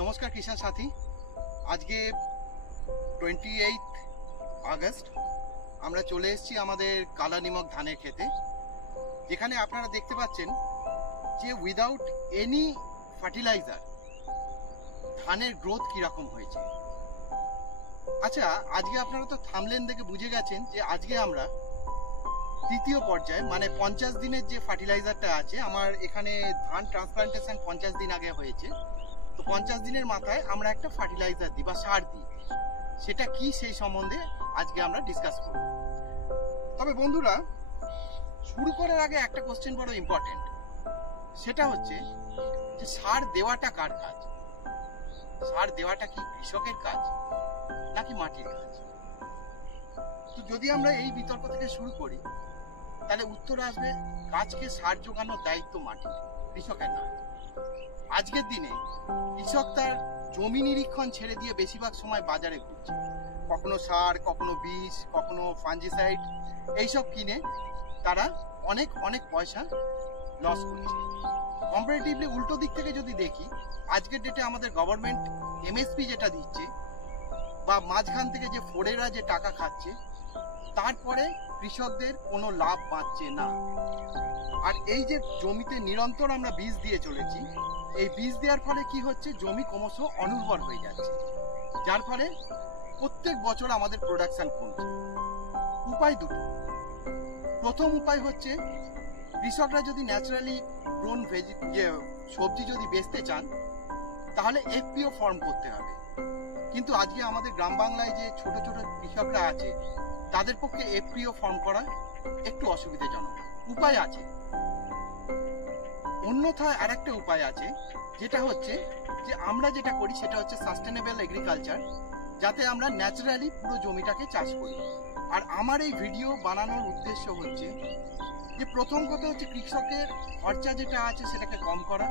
নমস্কার কিষাণ সাথী। আজকে 28 আগস্ট আমরা চলে এসেছি আমাদের কালা নিমক ধানের ক্ষেতে, যেখানে আপনারা দেখতে পাচ্ছেন যে উইদাউট এনি ফার্টিলাইজার ধানের গ্রোথ কীরকম হয়েছে। আচ্ছা, আজকে আপনারা তো থামলেন দেখে বুঝে গেছেন যে আজকে আমরা তৃতীয় পর্যায়ে মানে 50 দিনের যে ফার্টিলাইজারটা আছে, আমার এখানে ধান ট্রান্সপ্লান্টেশন 50 দিন আগে হয়েছে, তো 50 দিনের মাথায় আমরা একটা ফার্টিলাইজার দিই বা সার দিই। সেটা কি সেই সম্বন্ধে আজকে আমরা ডিসকাস করব। তবে বন্ধুরা, শুরু করার আগে একটা কোশ্চেন বড় ইম্পর্টেন্ট, সেটা হচ্ছে যে সার দেওয়াটা কার কাজ? সার দেওয়াটা কি কৃষকের কাজ নাকি মাটির কাজ? তো যদি আমরা এই বিতর্ক থেকে শুরু করি, তাহলে উত্তর আসবে গাছকে সার যোগানোর দায়িত্ব মাটির, কৃষকের নয়। আজকের দিনে কৃষক তার জমি নিরীক্ষণ ছেড়ে দিয়ে বেশিরভাগ সময় বাজারে ঘুরছে, কখনো সার, কখনো বীজ, কখনো ফাঞ্জিসাইড, এইসব কিনে তারা অনেক অনেক পয়সা লস করছে। কম্পারেটিভলি উল্টো দিক থেকে যদি দেখি, আজকের ডেটে আমাদের গভর্নমেন্ট এমএসপি যেটা দিচ্ছে বা মাঝখান থেকে যে ফোরেরা যে টাকা খাচ্ছে, তারপরে কৃষকদের কোনো লাভ পাচ্ছে না। আর এই যে জমিতে নিরন্তর আমরা বীজ দিয়ে চলেছি, এই বীজ দেওয়ার ফলে কি হচ্ছে, জমি ক্রমশ অনুর্বর হয়ে যাচ্ছে, যার ফলে প্রত্যেক বছর আমাদের প্রোডাকশন কমছে। উপায় দুটো। প্রথম উপায় হচ্ছে, কৃষকরা যদি ন্যাচারালি গ্রোন সবজি যদি বেচতে চান, তাহলে এফপিও ফর্ম করতে হবে। কিন্তু আজকে আমাদের গ্রাম বাংলায় যে ছোট ছোট কৃষকরা আছে, তাদের পক্ষে এফপিও ফর্ম করা একটু অসুবিধাজনক। উপায় আছে, অন্যথায় আর একটা উপায় আছে, যেটা হচ্ছে যে আমরা যেটা করি সেটা হচ্ছে সাস্টেনেবল এগ্রিকালচার, যাতে আমরা ন্যাচারালি পুরো জমিটাকে চাষ করি। আর আমার এই ভিডিও বানানোর উদ্দেশ্য হচ্ছে যে প্রথম কথা হচ্ছে কৃষকের খরচা যেটা আছে সেটাকে কম করা।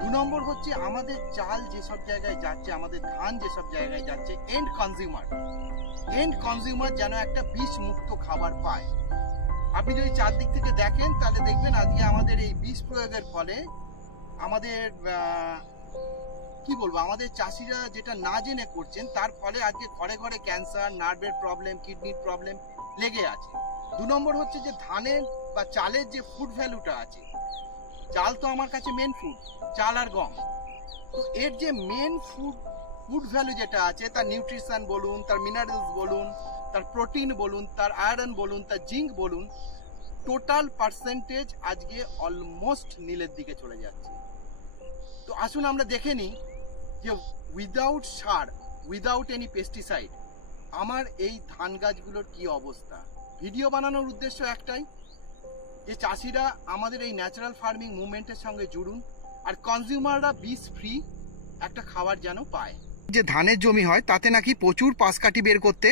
2 নম্বর হচ্ছে আমাদের চাল যেসব জায়গায় যাচ্ছে, আমাদের ধান যেসব জায়গায় যাচ্ছে, এন্ড কনজিউমার যেন একটা বিষ মুক্ত খাবার পায়। আপনি যদি চারদিক থেকে দেখেন, তাহলে দেখবেন আজকে আমাদের এই বিষ প্রয়োগের ফলে আমাদের আমাদের চাষিরা যেটা না জেনে করছেন, তার ফলে আজকে ঘরে ঘরে ক্যান্সার, নার্ভের প্রবলেম, কিডনির প্রবলেম লেগে আছে। 2 নম্বর হচ্ছে যে ধানের বা চালের যে ফুড ভ্যালুটা আছে, চাল তো আমার কাছে মেন ফুড, চাল আর গম, তো এর যে মেন ফুড ভ্যালু যেটা আছে, তার নিউট্রিশন বলুন, তার মিনারেলস বলুন, তার প্রোটিন বলুন, তার আয়রন বলুন, তার জিঙ্ক বলুন, টোটাল পার্সেন্টেজ আজকে অলমোস্ট নীলের দিকে চলে যাচ্ছে। তো আসুন আমরা দেখে নিই যে উইদাউট সার, উইদাউট এনি পেস্টিসাইড আমার এই ধান গাছগুলোর কি অবস্থা। ভিডিও বানানোর উদ্দেশ্য একটাই, যে চাষিরা আমাদের এই ন্যাচারাল ফার্মিং মুভমেন্টের সঙ্গে জুড়ুন, আর কনজিউমাররা বিষ ফ্রি একটা খাবার যেন পায়। যে ধানের জমি হয়, তাতে নাকি প্রচুর পাশকাঠি বের করতে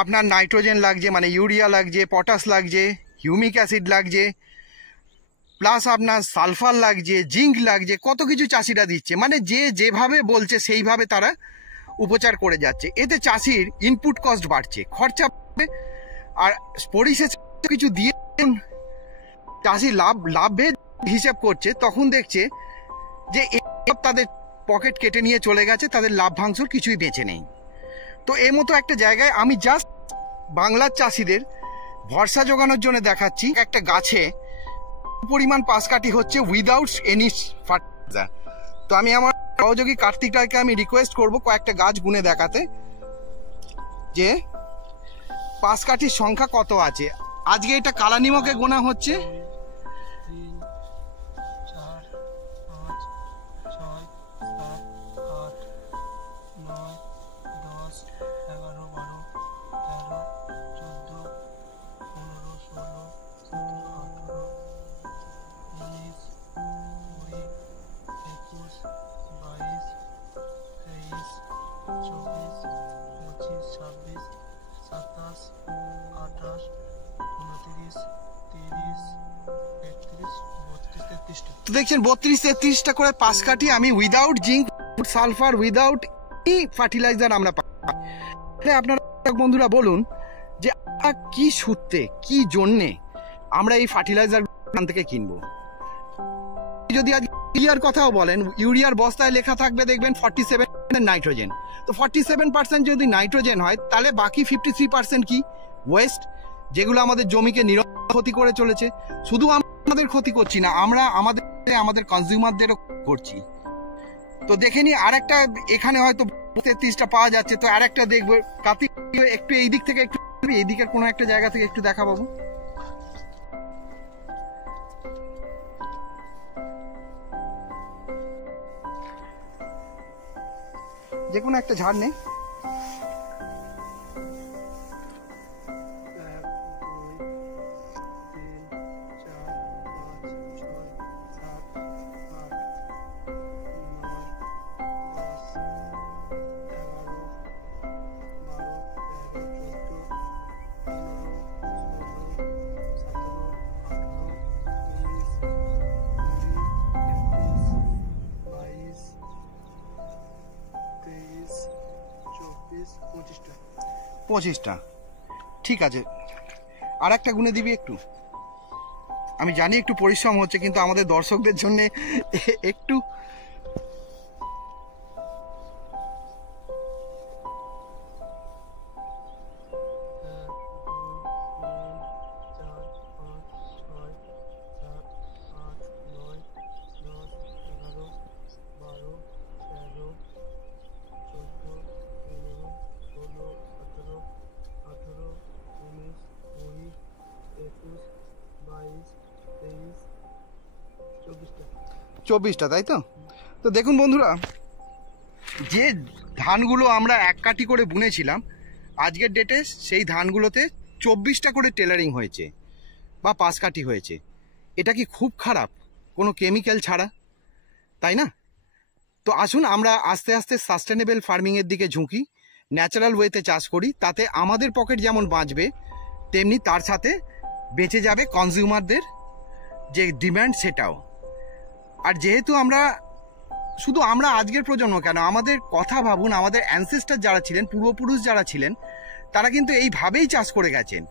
আপনার নাইট্রোজেন লাগছে, মানে ইউরিয়া লাগছে, পটাশ লাগছে, হিউমিক অ্যাসিড লাগছে, প্লাস আপনার সালফার লাগছে, জিঙ্ক লাগছে, কত কিছু চাষিরা দিচ্ছে। মানে যে যেভাবে বলছে সেইভাবে তারা উপচার করে যাচ্ছে। এতে চাষির ইনপুট কস্ট বাড়ছে, খরচা বাড়বে, আর পরিশেষে কিছু দিয়ে চাষি লাভের হিসাব করছে, তখন দেখছে যে তাদের পকেট কেটে নিয়ে চলে গেছে, তাদের লাভ্যাংশর কিছুই বেঁচে নেই। তো এই মতো একটা জায়গায় আমি জাস্ট বাংলার চাষিদের ভরসা জোগানোর জন্য দেখাচ্ছি একটা গাছে পরিমাণ পাশকাঠি হচ্ছে উইদাউট এনি ফার্টিলাইজার। তো আমি আমার সহযোগী কার্তিক রায়কে আমি রিকোয়েস্ট করব কয়েকটা গাছ গুনে দেখাতে যে পাশকাঠির সংখ্যা কত আছে। আজকে এটা কালা নিমকে গোনা হচ্ছে 3, 4, 5, 6, 7, 8, 9, 10, 11, 12, 13, 14, 15, 16, 17, 18, 19, 20, 21, 22, 23, 24, 25, 26, 27, 28, 29, 30, 31, 32, 33টা। তো দেখছেন 32-33টা করে পাশকাঠি আমি without zinc, sulphur, without any fertiliser আমরা পাই। আপনারা বন্ধুরা বলুন যে কি সূত্রে, কি জন্যে আমরা এই ফার্টিলাইজার থেকে কিনবো। যদি আজ ইউরিয়ার কথাও বলেন, ইউরিয়ার বস্তায় লেখা থাকবে দেখবেন 47 নাইট্রোজেন। তো 47% যদি নাইট্রোজেন হয়, তাহলে বাকি 53% কি? ওয়েস্ট, যেগুলো আমাদের জমিকে ক্ষতি করে চলেছে। শুধু আমাদের ক্ষতি করছি না, আমরা আমাদের কনজিউমারদেরও করছি। তো দেখে নি আরেকটা, এখানে হয়তো 33টা পাওয়া যাচ্ছে, তো আরেকটা দেখবো। কার্তিক একটু এই দিক থেকে, একটু এই দিকের কোনো একটা জায়গা থেকে একটু দেখা পাবো। যে কোনো একটা ঝাড় নে। পঁচিশটা, ঠিক আছে। আর একটা গুনে দিবি একটু। আমি জানি একটু পরিশ্রম হচ্ছে, কিন্তু আমাদের দর্শকদের জন্য একটু। চব্বিশটা, তাই তো? তো দেখুন বন্ধুরা, যে ধানগুলো আমরা এক কাঠি করে বুনেছিলাম, আজকের ডেটে সেই ধানগুলোতে 24টা করে টেলারিং হয়েছে বা 5 কাঠি হয়েছে। এটা কি খুব খারাপ? কোনো কেমিক্যাল ছাড়া, তাই না? তো আসুন আমরা আস্তে আস্তে সাস্টেনেবল ফার্মিংয়ের দিকে ঝুঁকি, ন্যাচারাল ওয়েতে চাষ করি। তাতে আমাদের পকেট যেমন বাঁচবে, তেমনি তার সাথে বেঁচে যাবে কনজিউমারদের যে ডিম্যান্ড, সেটাও। আর যেহেতু শুধু আমরা আজকের প্রজন্ম কেন, আমাদের কথা ভাবুন, আমাদের অ্যানসেস্টার যারা ছিলেন, পূর্বপুরুষ যারা ছিলেন, তারা কিন্তু এইভাবেই চাষ করে গেছেন।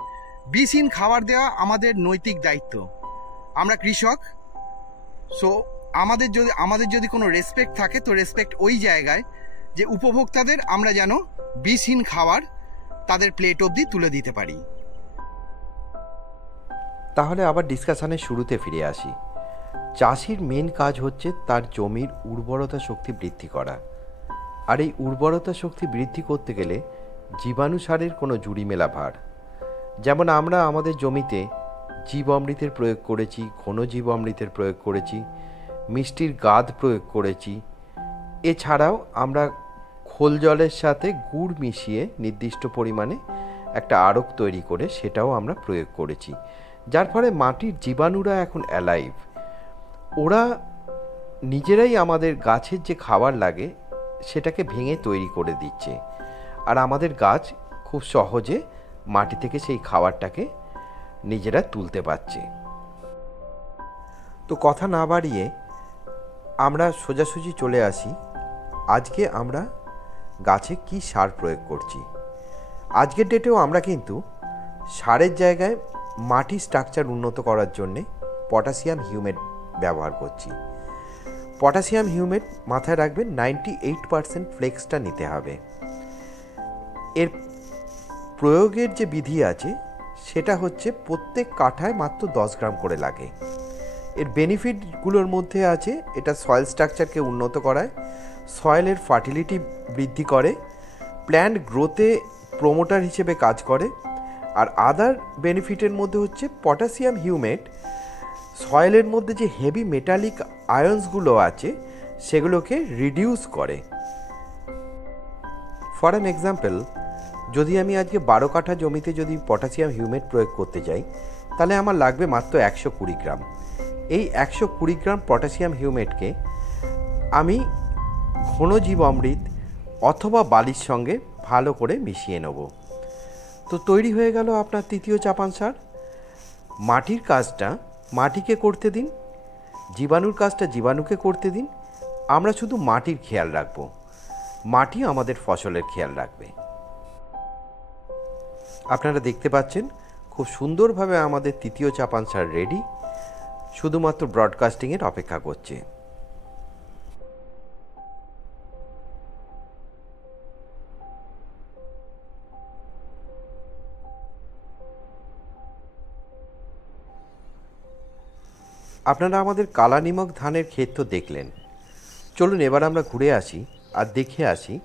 বিষহীন খাবার দেওয়া আমাদের নৈতিক দায়িত্ব। আমরা কৃষক, সো আমাদের যদি কোনো রেসপেক্ট থাকে, তো রেসপেক্ট ওই জায়গায় যে উপভোক্তাদের আমরা যেন বিষহীন খাবার তাদের প্লেট অবধি তুলে দিতে পারি। তাহলে আবার ডিসকাশনের শুরুতে ফিরে আসি। চাষির মেন কাজ হচ্ছে তার জমির উর্বরতা শক্তি বৃদ্ধি করা। আর এই উর্বরতা শক্তি বৃদ্ধি করতে গেলে জীবাণু সারের কোনো জুড়ি মেলা ভার। যেমন আমরা আমাদের জমিতে জীব অমৃতের প্রয়োগ করেছি, ঘন জীব অমৃতের প্রয়োগ করেছি, মিষ্টির গাদ প্রয়োগ করেছি। এছাড়াও আমরা খোল জলের সাথে গুড় মিশিয়ে নির্দিষ্ট পরিমাণে একটা আড়ক তৈরি করে সেটাও আমরা প্রয়োগ করেছি, যার ফলে মাটির জীবাণুরা এখন অ্যালাইভ। ওরা নিজেরাই আমাদের গাছের যে খাবার লাগে সেটাকে ভেঙে তৈরি করে দিচ্ছে, আর আমাদের গাছ খুব সহজে মাটি থেকে সেই খাবারটাকে নিজেরা তুলতে পারছে। তো কথা না বাড়িয়ে আমরা সোজাসুজি চলে আসি, আজকে আমরা গাছে কি সার প্রয়োগ করছি। আজকের ডেটেও আমরা কিন্তু সারের জায়গায় মাটির স্ট্রাকচার উন্নত করার জন্যে পটাশিয়াম হিউমেট ব্যবহার করছি। পটাশিয়াম হিউমেট মাথায় রাখবেন 98% ফ্লেক্সটা নিতে হবে। এর প্রয়োগের যে বিধি আছে সেটা হচ্ছে প্রত্যেক কাঠায় মাত্র 10 গ্রাম করে লাগে। এর বেনিফিটগুলোর মধ্যে আছে এটা সয়েল স্ট্রাকচারকে উন্নত করায়, সয়েলের ফার্টিলিটি বৃদ্ধি করে, প্ল্যান্ট গ্রোথে প্রোমোটার হিসেবে কাজ করে। আর আদার বেনিফিটের মধ্যে হচ্ছে পটাশিয়াম হিউমেট সয়েলের মধ্যে যে হেভি মেটালিক আয়ন্সগুলো আছে সেগুলোকে রিডিউস করে। ফর অ্যান এক্সাম্পল, যদি আমি আজকে 12 কাঠা জমিতে যদি পটাশিয়াম হিউমেট প্রয়োগ করতে যাই, তাহলে আমার লাগবে মাত্র 120 গ্রাম। এই 120 গ্রাম পটাশিয়াম হিউমেটকে আমি ঘন জীব অমৃত অথবা বালির সঙ্গে ভালো করে মিশিয়ে নেব। তো তৈরি হয়ে গেল আপনার তৃতীয় চাপান সার। মাটির কাজটা মাটিকে করতে দিন, জীবাণুর কাজটা জীবাণুকে করতে দিন। আমরা শুধু মাটির খেয়াল রাখব, মাটি আমাদের ফসলের খেয়াল রাখবে। আপনারা দেখতে পাচ্ছেন খুব সুন্দরভাবে আমাদের তৃতীয় চাপান সার রেডি, শুধুমাত্র ব্রডকাস্টিংয়ের অপেক্ষা করছে। আপনারা আমাদের কালানিমক ধানের ক্ষেত তো দেখলেন। চলুন এবার আমরা ঘুরে আসি আর দেখে আসি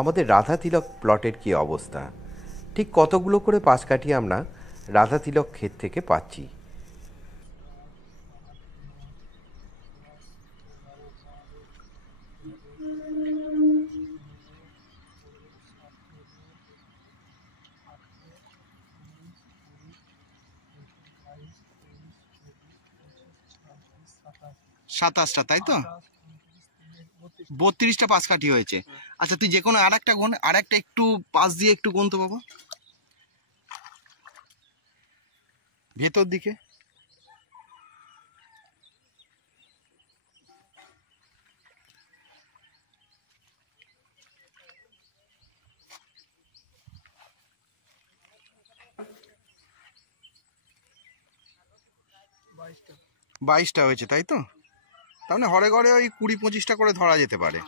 আমাদের রাধা তিলক প্লটের কী অবস্থা। ঠিক কতগুলো করে পাশ কাঠি আমরা রাধা তিলক ক্ষেত থেকে পাচ্ছি। সাতাশটা, তাই তো? 32টা পাশ কাঠি হয়েছে। আচ্ছা, তুই যে কোনো আরেকটা গুণ, আরেকটা একটু পাশ দিয়ে একটু গুনতে বাবা, ভেতর দিকে। বাইশটা হয়েছে, তাই তো? তার মানে হরে ঘরে ওই 20-25টা করে ধরা যেতে পারে।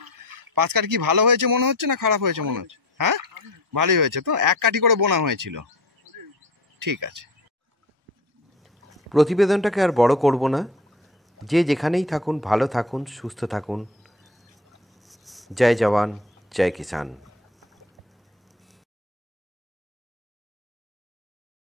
পাঁচ কাঠি কি ভালো হয়েছে মনে হচ্ছে না খারাপ হয়েছে মনে হচ্ছে? হ্যাঁ, ভালোই হয়েছে তো। এক কাঠি করে বোনা হয়েছিল। ঠিক আছে, প্রতিবেদনটাকে আর বড় করব না। যে যেখানেই থাকুন ভালো থাকুন, সুস্থ থাকুন। জয় জওয়ান, জয় কিষান।